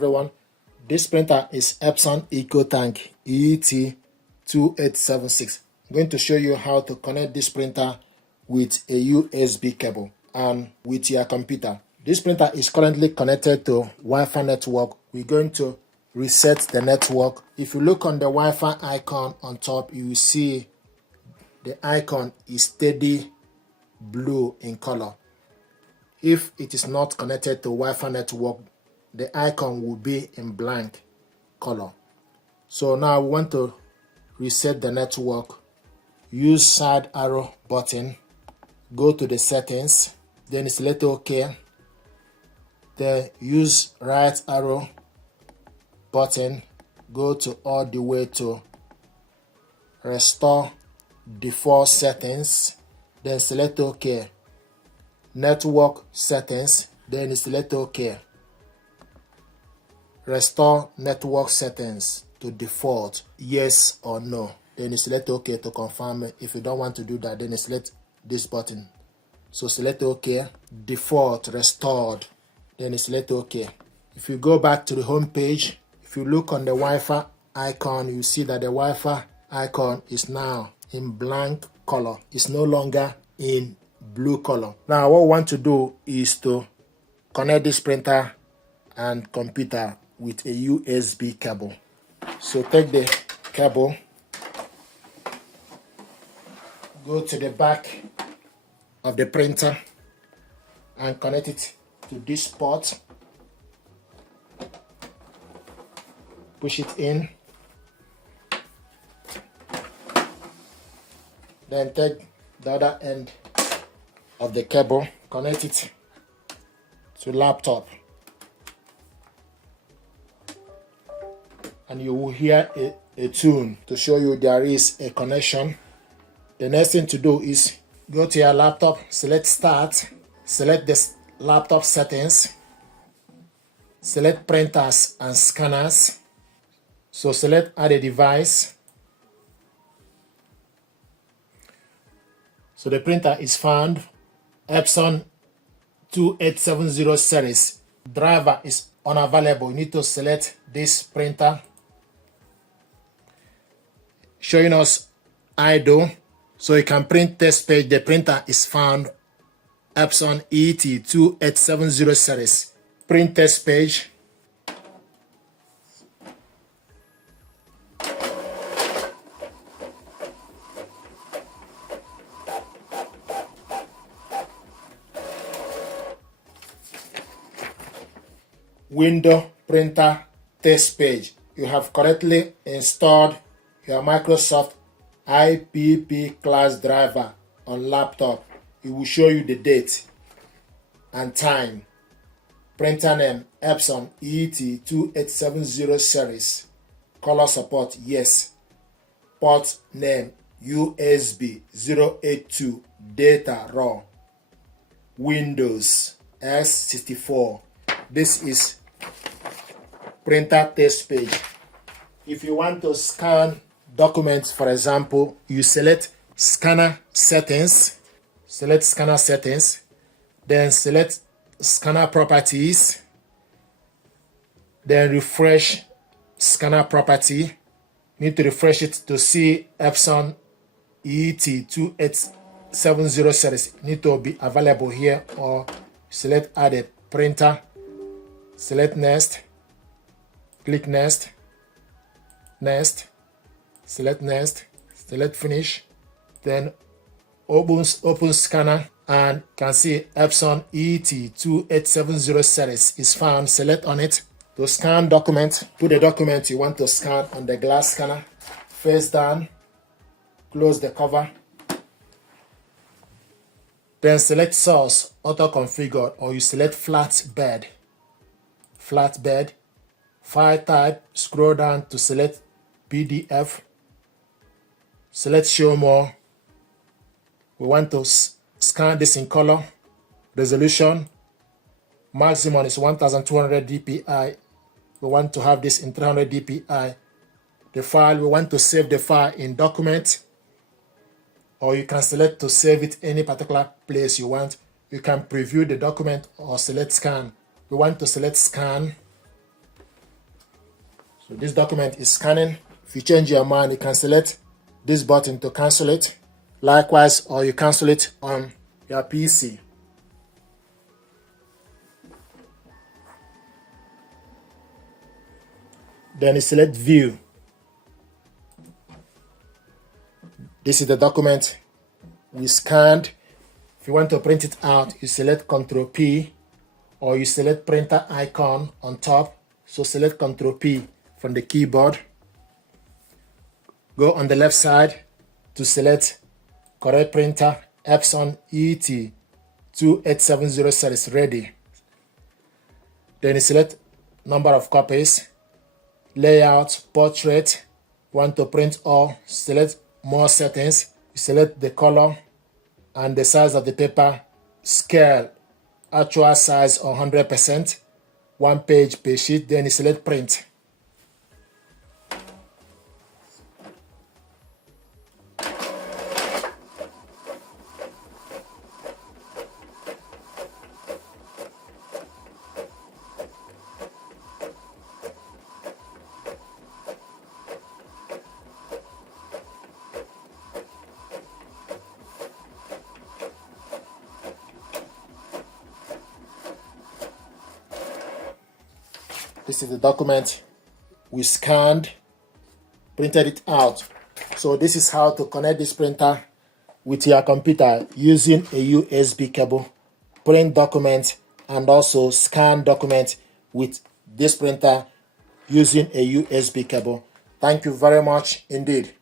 Everyone, this printer is Epson EcoTank ET-2876. I'm going to show you how to connect this printer with a USB cable and with your computer. This printer is currently connected to Wi-Fi network. We're going to reset the network. If you look on the Wi-Fi icon on top, you will see the icon is steady blue in color. If it is not connected to Wi-Fi network, the icon will be in blank color. So now we want to reset the network. Use side arrow button, go to the settings, then select OK. Then use right arrow button, go to all the way to restore default settings, then select OK. Network settings, then select OK. Restore network settings to default, yes or no. Then select OK to confirm it. If you don't want to do that, then select this button. So select OK, default restored, then select OK. If you go back to the home page, if you look on the Wi-Fi icon, you see that the Wi-Fi icon is now in blank color. It's no longer in blue color. Now what we want to do is to connect this printer and computer with a USB cable. So take the cable, go to the back of the printer and connect it to this port. Push it in. Then take the other end of the cable, connect it to laptop. And you will hear a tune to show you there is a connection. The next thing to do is go to your laptop, select start, select the laptop settings, select printers and scanners. So select add a device. So the printer is found, Epson 2870 series. Driver is unavailable. You need to select this printer. Showing us idle, so you can print test page. The printer is found, Epson ET-2870 series. Print test page. Window printer test page. You have correctly installed your Microsoft IPP class driver on laptop. It will show you the date and time. Printer name Epson ET-2870 series. Color support yes. Port name USB 082. Data raw. Windows S64. This is printer test page. If you want to scan documents, for example, you select scanner settings, then select scanner properties, then refresh scanner property. Need to refresh it to see Epson ET-2870 series. Need to be available here, or select added printer, select next, click next, select next, select finish, then open scanner, and can see Epson ET-2870 series is found. Select on it to scan document. Put the document you want to scan on the glass scanner, face down, close the cover, then select source auto configured, or you select flatbed, file type, scroll down to select PDF, select show more. We want to scan this in color. Resolution maximum is 1200 dpi. We want to have this in 300 dpi. The file, we want to save the file in document, or you can select to save it any particular place you want. You can preview the document or select scan. We want to select scan. So this document is scanning. If you change your mind, you can select this button to cancel it. Likewise, or you cancel it on your PC. Then you select view. This is the document we scanned. If you want to print it out, you select Ctrl P, or you select printer icon on top. So select Ctrl P from the keyboard. Go on the left side to select correct printer. Epson ET-2876 is ready. Then you select number of copies, layout, portrait. Want to print all, select more settings. You select the color and the size of the paper, scale, actual size or 100%, 1 page per sheet. Then you select print. This is the document we scanned, printed it out. So this is how to connect this printer with your computer using a USB cable, print document, and also scan document with this printer using a USB cable. Thank you very much indeed.